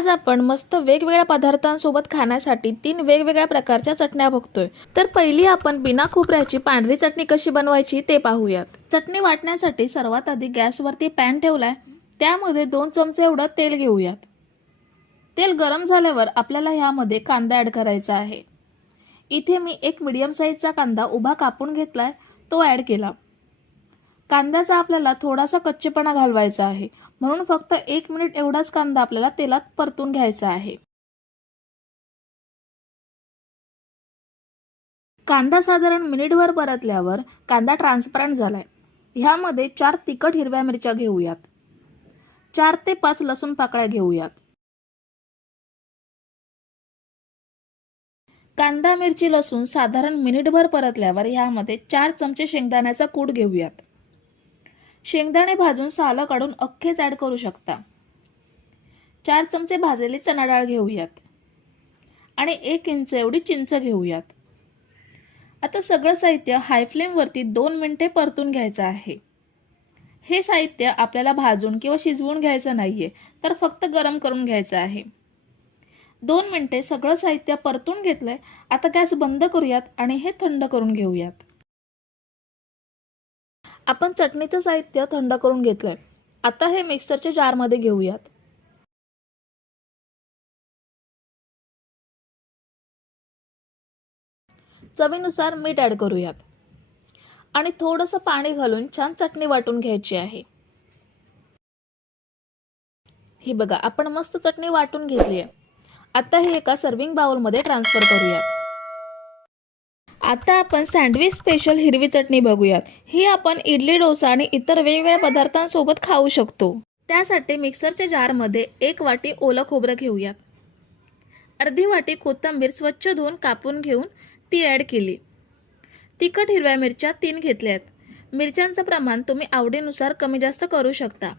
आज आपण मस्त वेगवेगळ्या पदार्थांसोबत खाण्यासाठी तीन वेगवेगळ्या प्रकारच्या चटण्या बघतोय. तर पहिली आपण बिना खोबऱ्याची पांढरी चटणी कशी बनवायची ते पाहूयात. चटणी वाटण्यासाठी सर्वात आधी गॅसवरती पॅन ठेवलाय. त्यामध्ये दोन चमचे एवढं तेल घेऊयात. तेल गरम झाल्यावर आपल्याला ह्यामध्ये कांदा ॲड करायचा आहे. इथे मी एक मिडियम साईजचा कांदा उभा कापून घेतलाय. तो ॲड केला. कांद्याचा आपल्याला थोडासा कच्चेपणा घालवायचा आहे. म्हणून फक्त एक मिनिट एवढाच कांदा आपल्याला तेलात परतून घ्यायचा आहे. कांदा साधारण मिनिटभर परतल्यावर कांदा ट्रान्सपरंट झालाय. ह्यामध्ये चार तिखट हिरव्या मिरच्या घेऊयात. चार ते पाच लसूण पाकळ्या घेऊयात. कांदा मिरची लसूण साधारण मिनिटभर परतल्यावर ह्यामध्ये चार चमचे शेंगदाण्याचा कूट घेऊयात. शेंगदाणे भाजून सालं काढून अख्खेच ॲड करू शकता. चार चमचे भाजलेली चणा डाळ घेऊयात. आणि एक इंच एवढी चिंच घेऊयात. आता सगळं साहित्य हाय फ्लेमवरती दोन मिनटे परतून घ्यायचं आहे. हे साहित्य आपल्याला भाजून किंवा शिजवून घ्यायचं नाही आहे तर फक्त गरम करून घ्यायचं आहे. दोन मिनटे सगळं साहित्य परतून घेतलंय आता गॅस बंद करूयात आणि हे थंड करून घेऊयात. आपण चटणीचं साहित्य थंड करून घेतलंय. आता हे मिक्सरच्या जारमध्ये घेऊयात. चवीनुसार मीठ ॲड करूयात. आणि थोडंसं पाणी घालून छान चटणी वाटून घ्यायची आहे. ही बघा आपण मस्त चटणी वाटून घेतली आहे आता हे एका सर्विंग बाउलमध्ये ट्रान्सफर करूयात. आता आपण सँडविच स्पेशल हिरवी चटणी बघूयात. ही आपण इडली डोसा आणि इतर वेगवेगळ्या पदार्थांसोबत खाऊ शकतो. त्यासाठी मिक्सरच्या जारमध्ये एक वाटी ओलं खोबरं घेऊयात. अर्धी वाटी कोथिंबीर स्वच्छ धुवून कापून घेऊन ती ॲड केली. तिखट हिरव्या मिरच्या तीन घेतल्यात. मिरच्यांचं प्रमाण तुम्ही आवडीनुसार कमी जास्त करू शकता.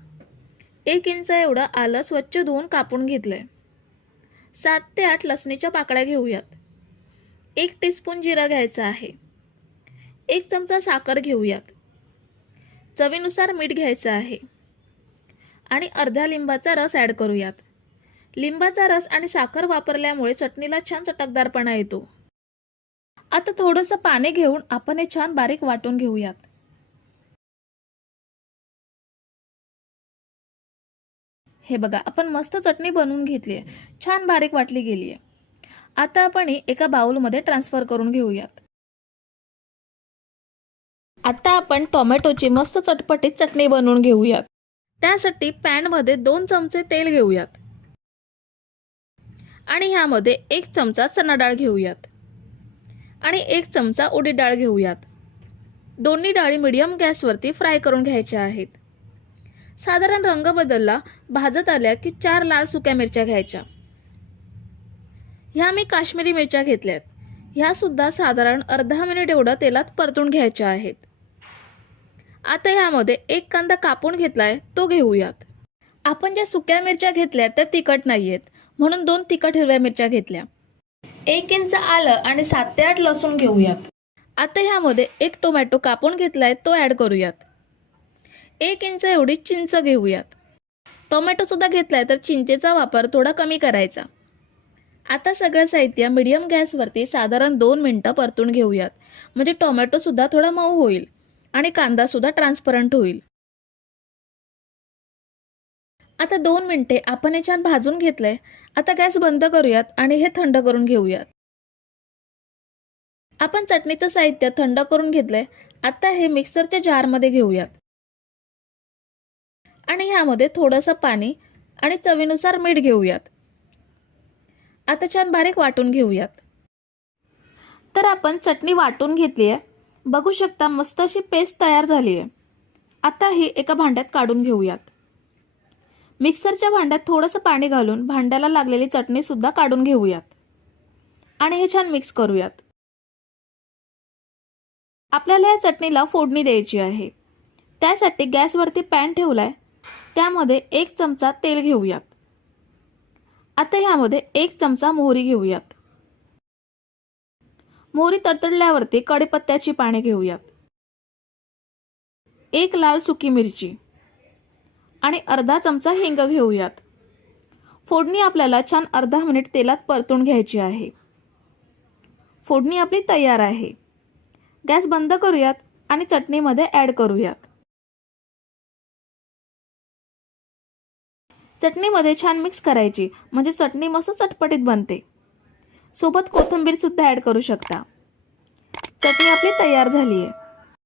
एक इंच एवढं आलं स्वच्छ धुवून कापून घेतलंय. सात ते आठ लसणीच्या पाकळ्या घेऊयात. एक टीस्पून जिरा घ्यायचा आहे. एक चमचा साखर घेऊयात. चवीनुसार मीठ घ्यायचं आहे. आणि अर्ध्या लिंबाचा रस ॲड करूयात. लिंबाचा रस आणि साखर वापरल्यामुळे चटणीला छान चटकदारपणा येतो. आता थोडंसं पाणी घेऊन आपण हे छान बारीक वाटून घेऊयात. हे बघा आपण मस्त चटणी बनवून घेतली आहे. छान बारीक वाटली गेली आहे. आता आपण एका बाउलमध्ये ट्रान्सफर करून घेऊयात. आता आपण टोमॅटोची मस्त चटपटीत चटणी बनवून घेऊयात. त्यासाठी पॅनमध्ये दोन चमचे तेल घेऊयात. आणि ह्यामध्ये एक चमचा चणा डाळ घेऊयात. आणि एक चमचा उडीद डाळ घेऊयात. दोन्ही डाळी मिडियम गॅसवरती फ्राय करून घ्यायच्या आहेत. साधारण रंग बदलला भाजत आल्या की चार लाल सुक्या मिरच्या घ्यायच्या. ह्या मी काश्मीरी मिरच्या घेतल्यात. ह्या सुद्धा साधारण अर्धा मिनिट एवढं तेलात परतून घ्यायच्या आहेत. आता ह्यामध्ये एक कांदा कापून घेतलाय तो घेऊयात. आपण ज्या सुक्या मिरच्या घेतल्या त्या तिखट नाही आहेत म्हणून दोन तिखट हिरव्या मिरच्या घेतल्या. एक इंच आलं आणि सात ते आठ लसूण घेऊयात. आता ह्यामध्ये एक टोमॅटो कापून घेतलाय तो ॲड करूयात. एक इंच एवढी चिंच घेऊयात. टोमॅटोसुद्धा घेतला घेतलाय तर चिंचेचा वापर थोडा कमी करायचा. आता सगळं साहित्य मिडियम गॅसवरती साधारण दोन मिनटं परतून घेऊयात. म्हणजे टोमॅटोसुद्धा थोडा मऊ होईल आणि कांदासुद्धा ट्रान्सपरंट होईल. आता दोन मिनटे आपण हे छान भाजून घेतलंय. आता गॅस बंद करूयात आणि हे थंड करून घेऊयात. आपण चटणीचं साहित्य थंड करून घेतलंय. आता हे मिक्सरच्या जारमध्ये घेऊयात. आणि ह्यामध्ये थोडंसं पाणी आणि चवीनुसार मीठ घेऊयात. आता छान बारीक वाटून घेऊयात. तर आपण चटणी वाटून घेतली आहे. बघू शकता मस्त अशी पेस्ट तयार झाली आहे. आता ही एका भांड्यात काढून घेऊयात. मिक्सरच्या भांड्यात थोडंसं पाणी घालून भांड्याला लागलेली चटणीसुद्धा काढून घेऊयात. आणि हे छान मिक्स करूयात. आपल्याला या चटणीला फोडणी द्यायची आहे. त्यासाठी गॅसवरती पॅन ठेवलाय. त्यामध्ये एक चमचा तेल घेऊयात. आता ह्यामध्ये एक चमचा मोहरी घेऊयात. मोहरी तडतडल्यावरती कडीपत्त्याची पाने घेऊयात. एक लाल सुकी मिरची आणि अर्धा चमचा हिंग घेऊयात. फोडणी आपल्याला छान अर्धा मिनिट तेलात परतून घ्यायची आहे. फोडणी आपली तयार आहे. गॅस बंद करूयात आणि चटणीमध्ये ॲड करूयात. चटणीमध्ये छान मिक्स करायची. म्हणजे चटणी मस्त चटपटीत बनते. सोबत कोथिंबीरसुद्धा ॲड करू शकता. चटणी आपली तयार झाली आहे